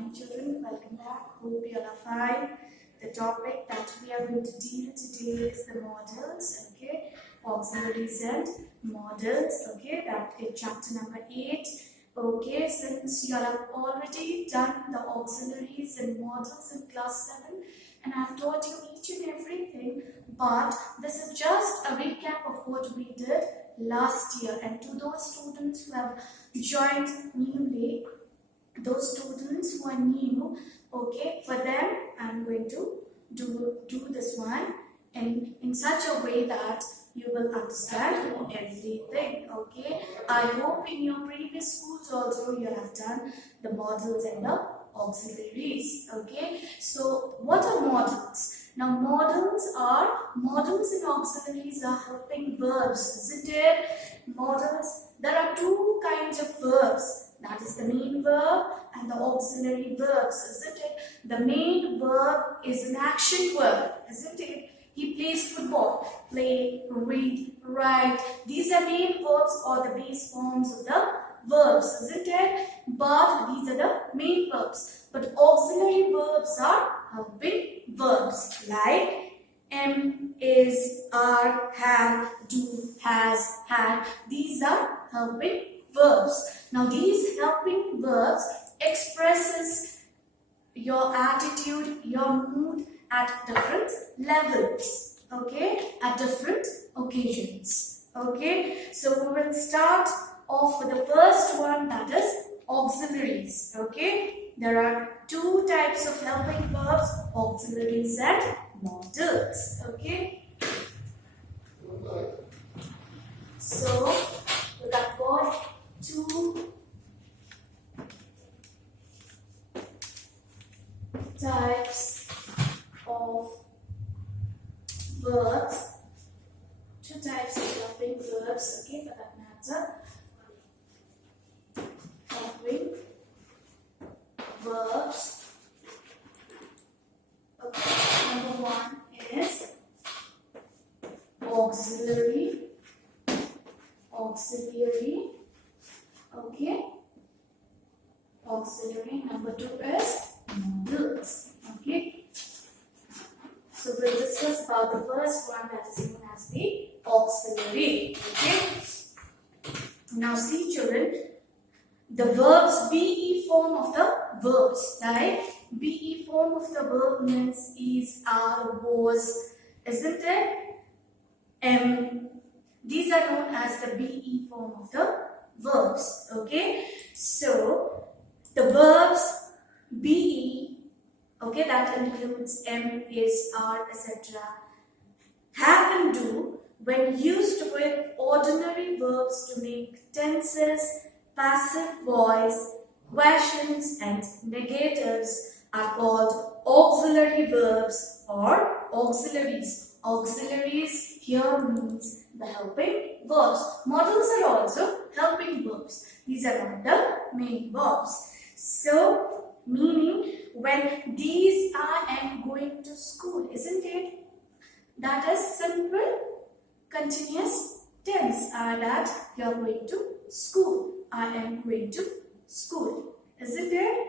morning, children. Welcome back. Hope you all are fine. The topic that we are going to deal today is the modals, okay? Auxiliaries and modals, okay? That is chapter number 8. Okay, since you all have already done the auxiliaries and modals in class 7, and I've taught you each and everything, but this is just a recap of what we did last year. And to those students who have joined newly, those students who are new, okay, for them I'm going to do this one in such a way that you will understand everything, okay. I hope in your previous schools also you have done the modals and the auxiliaries, okay. So what are modals? Now modals and auxiliaries are helping verbs, isn't it? Modals, there are two kinds of verbs. That is the main verb and the auxiliary verbs, isn't it? The main verb is an action verb, isn't it? He plays football, play, read, write. These are main verbs or the base forms of the verbs, isn't it? But these are the main verbs. But auxiliary verbs are helping verbs like am, is, are, have, do, has, had. These are helping verbs. Now these helping verbs expresses your attitude, your mood at different levels, okay, at different occasions, okay. So we will start off with the first one, that is auxiliaries, okay. There are two types of helping verbs, auxiliaries and modals, okay. So we have got two types of verbs, two types of helping verbs, okay, for that matter. Helping verbs. Okay, number one is auxiliary, okay, auxiliary. Number two is modals, okay. So we'll discuss about the first one, that is known as the auxiliary, okay. Now see children, the verbs BE form of the verbs, right? BE form of the verb means is, are, was, isn't it? These are known as the BE form of the verbs, okay. So the verbs BE, okay, that includes am, is, are, etc. have and do, when used with ordinary verbs to make tenses, passive voice, questions and negatives, are called auxiliary verbs or auxiliaries. Auxiliaries here means the helping verbs. Modals are also helping verbs. These are not the main verbs. So, meaning when these I am going to school, isn't it? That is simple continuous tense. That you are going to school. I am going to school. Isn't it?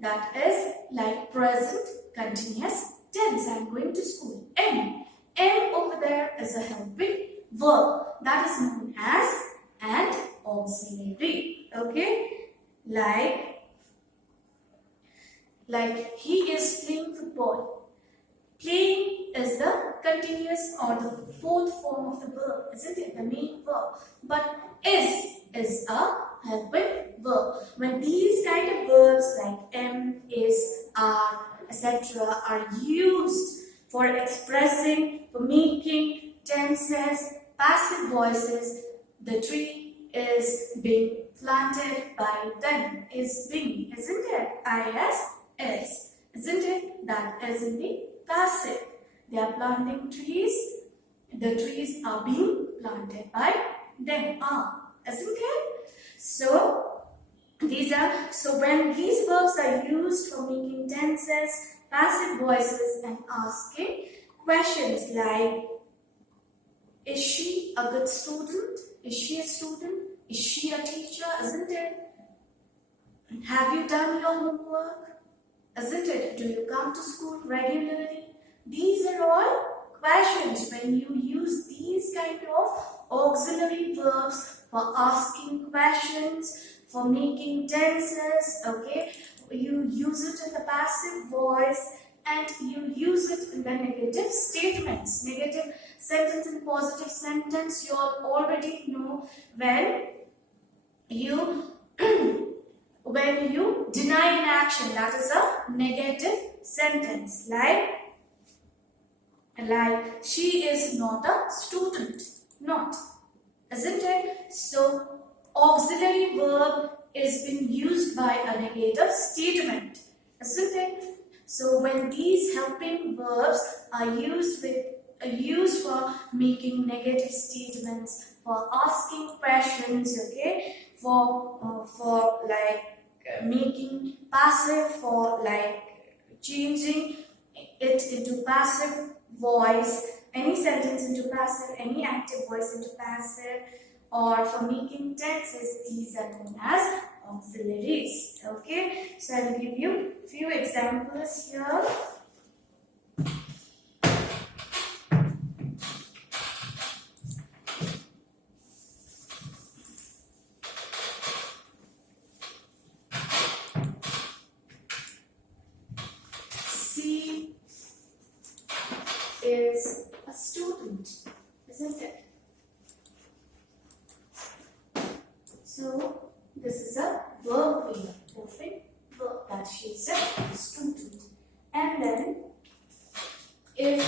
That is like present continuous tense. I am going to school. Am over there is a helping verb. That is known as an auxiliary. Okay? Like he is playing football. Playing is the continuous or the fourth form of the verb, isn't it? The main verb. But is a helping verb. When these kind of verbs like am, is, are, etc. are used for expressing, for making tenses, passive voices, the tree is being planted by them. Is being, isn't it? Is, isn't it? That is in the passive. They are planting trees. The trees are being planted by them. Isn't it? So when these verbs are used for making tenses, passive voices and asking questions like, is she a good student? Is she a student? Is she a teacher? Isn't it? Have you done your homework? Isn't it? Do you come to school regularly? These are all questions when you use these kind of auxiliary verbs for asking questions, for making tenses, okay? You use it in the passive voice and you use it in the negative statements. Negative sentence and positive sentence you all already know when you when you deny an action, that is a negative sentence. Like she is not a student. Not. Isn't it? So auxiliary verb is being used by a negative statement. Isn't it? So when these helping verbs are used for making negative statements, for asking questions, okay, for making passive, for like changing it into passive voice, any sentence into passive, any active voice into passive, or for making tenses, these are known as auxiliaries. Okay, so I will give you few examples here. She is a student, isn't it? So this is a verb here, perfect verb, that she is a student. And then if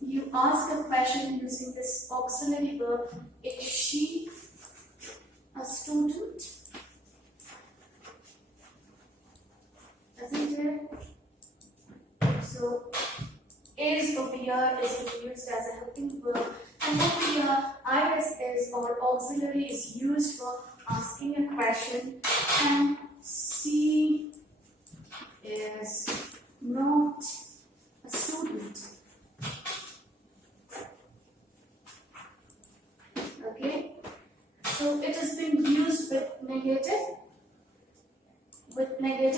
you ask a question using this auxiliary verb, is she a student? Isn't it? So is over here is used as a helping verb, and over here is or auxiliary is used for asking a question, and she is not a student. Okay, so it has been used with negative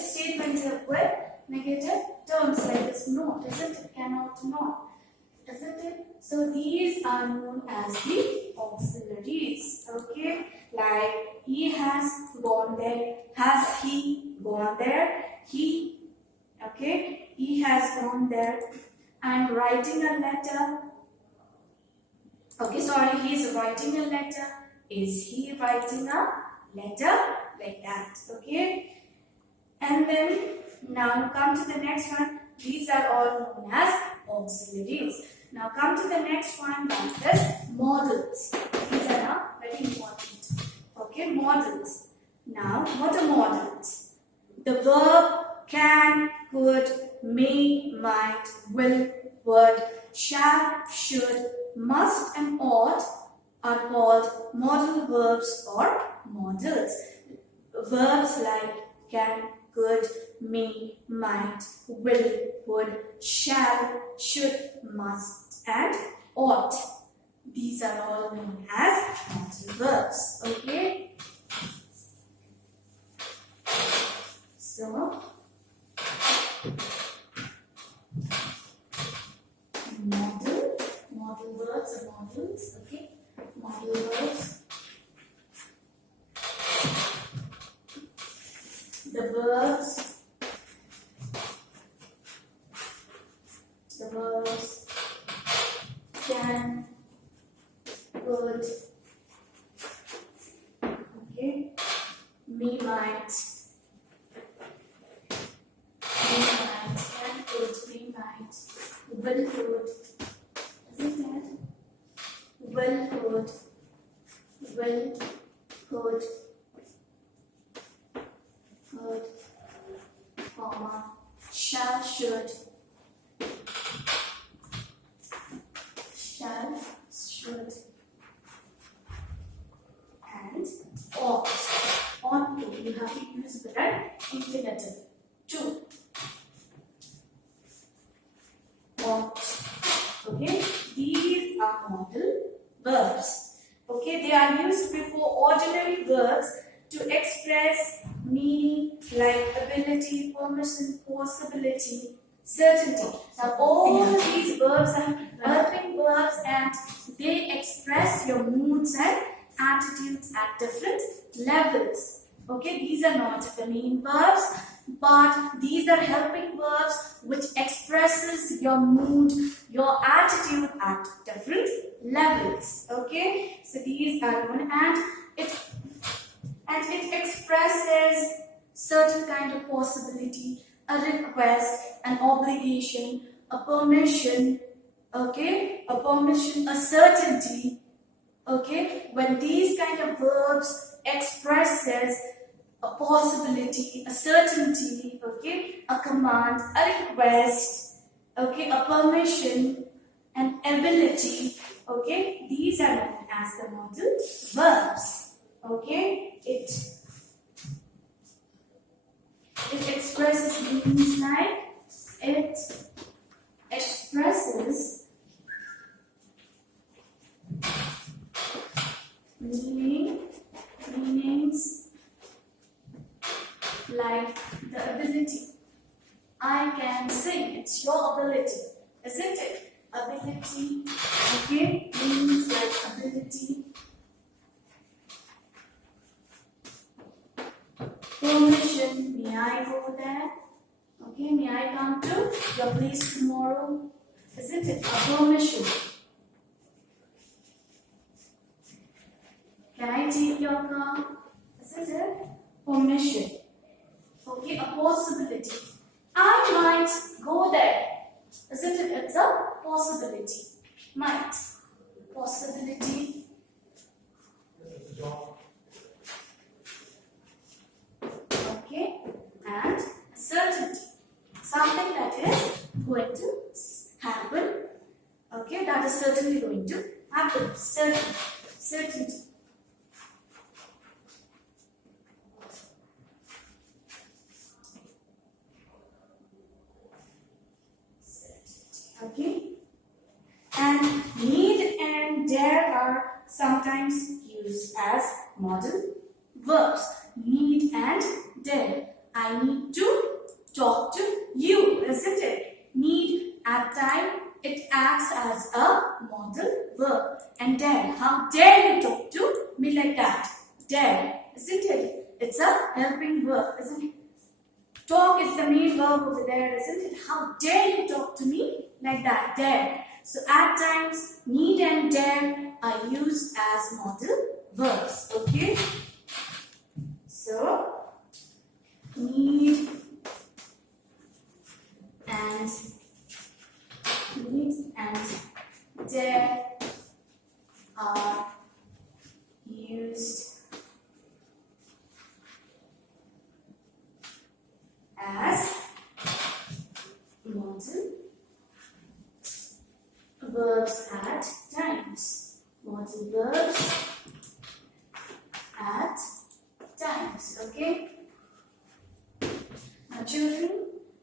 statements, with negative terms like this, not, isn't it? Cannot, not, isn't it? So these are known as the auxiliaries. Okay, like he has gone there. Has he gone there? He, okay, he has gone there. And writing a letter. Okay, sorry, he is writing a letter. Is he writing a letter? Like that. Okay. And then now come to the next one. These are all known as auxiliaries. Now come to the next one, that is modals. These are very important. Okay, modals. Now what are modals? The verb can, could, may, might, will, would, shall, should, must and ought are called modal verbs or modals. Verbs like can, could, may, might, will, would, shall, should, must and ought. These are all known as modal verbs. Okay. So modal verbs or modals. Okay. Modal verbs. The verbs can, could, okay, may, might, can, could, may, might, will, would, isn't it? Will, could, comma, shall, should, and ought. Ought to. You have to use the right infinitive. To. Ought. Okay. These are modal verbs. Okay. They are used before ordinary verbs to to express meaning like ability, permission, possibility, certainty. Now all of these verbs are helping verbs and they express your moods and attitudes at different levels. Okay, these are not the main verbs, but these are helping verbs which expresses your mood, your attitude at different levels. Okay, so these are known and it expresses certain kind of possibility, a request, an obligation, a permission, okay, a permission, a certainty. Okay, when these kind of verbs expresses a possibility, a certainty, okay, a command, a request, okay, a permission, an ability, okay, these are known as the modal verbs. Okay, it expresses meanings like it expresses meanings like the ability. I can sing. It's your ability, isn't it? Ability, okay, means like ability. Permission, may I go there? Okay, may I come to your place tomorrow? Isn't it? A permission. Can I take your car? Isn't it? Permission. Okay, a possibility. I might go there. Isn't it? It's a possibility. Might. Possibility. Okay, and certainty. Something that is going to happen. Okay, that is certainly going to happen. Certainty. Okay, and need and dare are sometimes used as modal verbs. Need and dare. I need to talk to you, isn't it? Need at time, it acts as a modal verb. And dare, how dare you talk to me like that? Dare, isn't it? It's a helping verb, isn't it? Talk is the main verb over there, isn't it? How dare you talk to me like that? Dare. So at times, need and dare are used as modal verbs. Okay? So, need and dare are used as modal verbs at times. Modal verbs at times. Okay? Now children,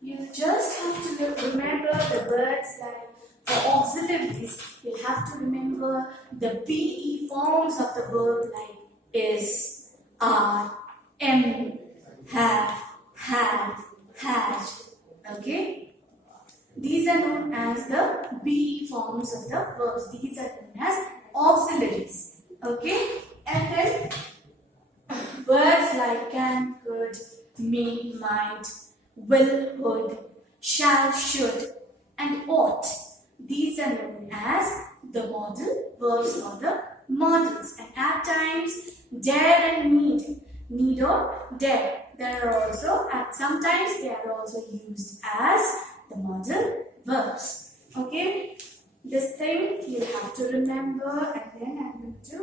you just have to remember the words like for auxiliaries. You have to remember the BE forms of the verb like is, are, am, have, had, has. Okay? These are known as the BE forms of the verbs. These are known as auxiliaries. Okay? And then words like can, could, may, might, will, would, shall, should, and ought. These are known as the modal verbs or the modals. And at times, dare and need or dare. Sometimes they are also used as the modal verbs. Okay? This thing you have to remember, and then I'm going to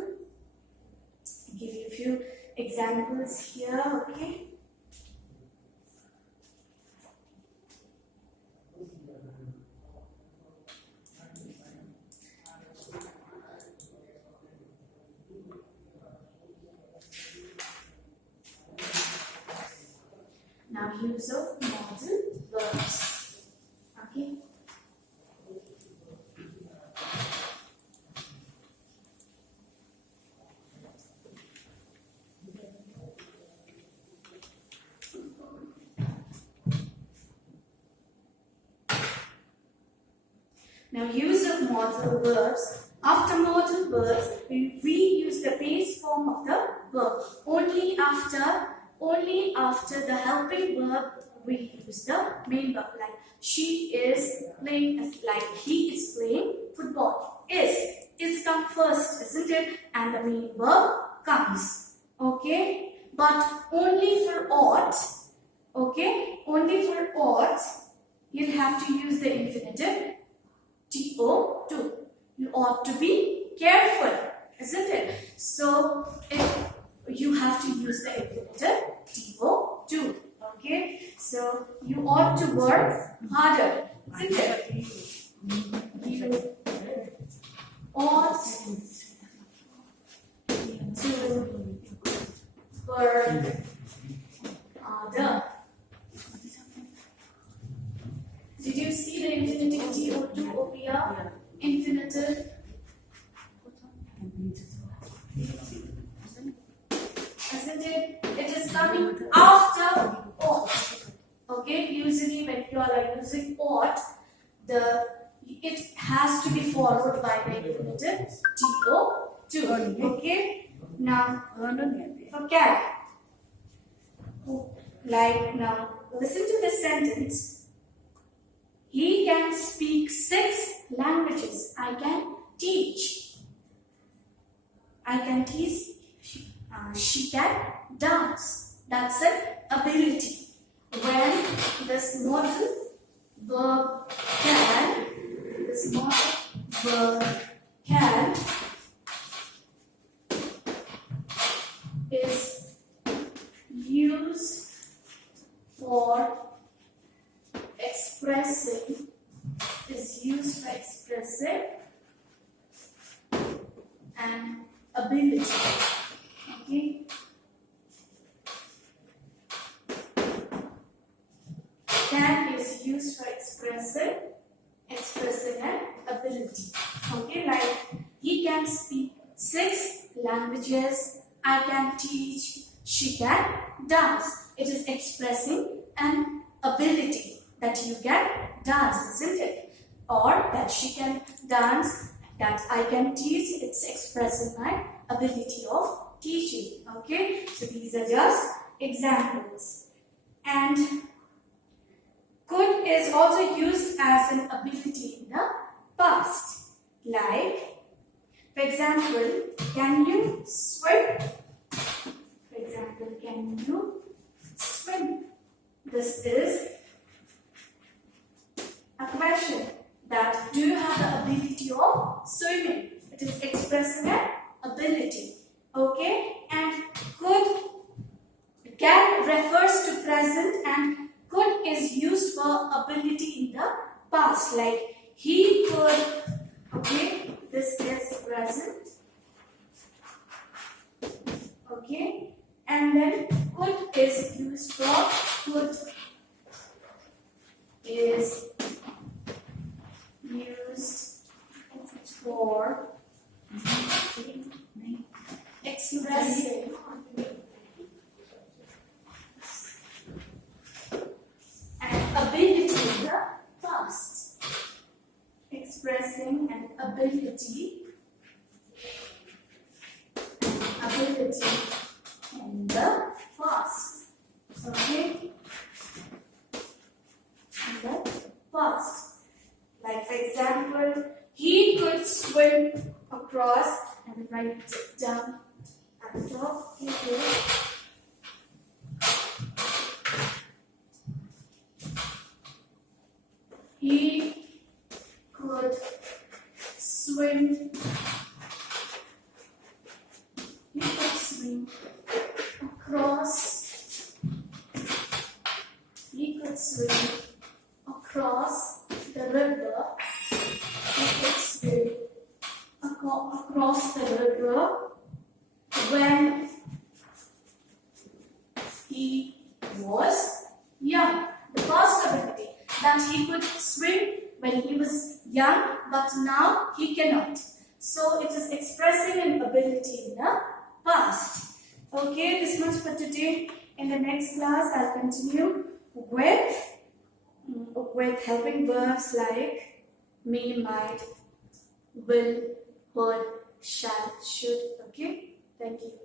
give you a few examples here. Okay? Now use of modal verbs. Okay? Now use of modal verbs. After modal verbs, we use the base form of the verb. Only after the helping verb we use the main verb. Like she is playing, like he is playing football. Is come first, isn't it? And the main verb comes. Okay? But only for ought, okay? Only for ought, you'll have to use the infinitive to. You ought to be careful, isn't it? So, you have to use the infinitive to. Okay? So, you ought to work harder, isn't it? You ought to work harder. Did you see the infinitive to over here? Infinitive. Isn't it? It is coming after ought. Okay, usually when you are using ought, it has to be followed by the infinitive to. Okay, now for cat, like now listen to this sentence. He can speak 6 languages. I can teach. I can teach. She can dance. That's an ability. When this modal verb can, is used for expressing an ability. Okay. Can is used for expressing an ability. Okay, like he can speak 6 languages. I can teach. She can dance. It is expressing an ability that you can dance, isn't it? Or that she can dance, that I can teach. It's expressing my ability of teaching. Okay, so these are just examples. And could is also used as an ability in the past. Like, for example, can you swim? For example, can you swim? This is a question that do you have the ability of swimming? It is expressing an ability. Okay, and can refers to present, and could is used for ability in the past. Like he could. Okay, this is present. Okay, and then could is used for expressing an ability in the past. Expressing an ability in the past. Okay? In the past. Like for example, he could swim across, and write it down at the top. He could swim. Across. He could swim across the river. He could swim across the river when he was young. The past ability that he could swim when he was young, but now he cannot. So it is expressing an ability in the past. Okay, this much for today. In the next class, I'll continue with helping verbs like may, might, will, would, shall, should. Okay. Thank you.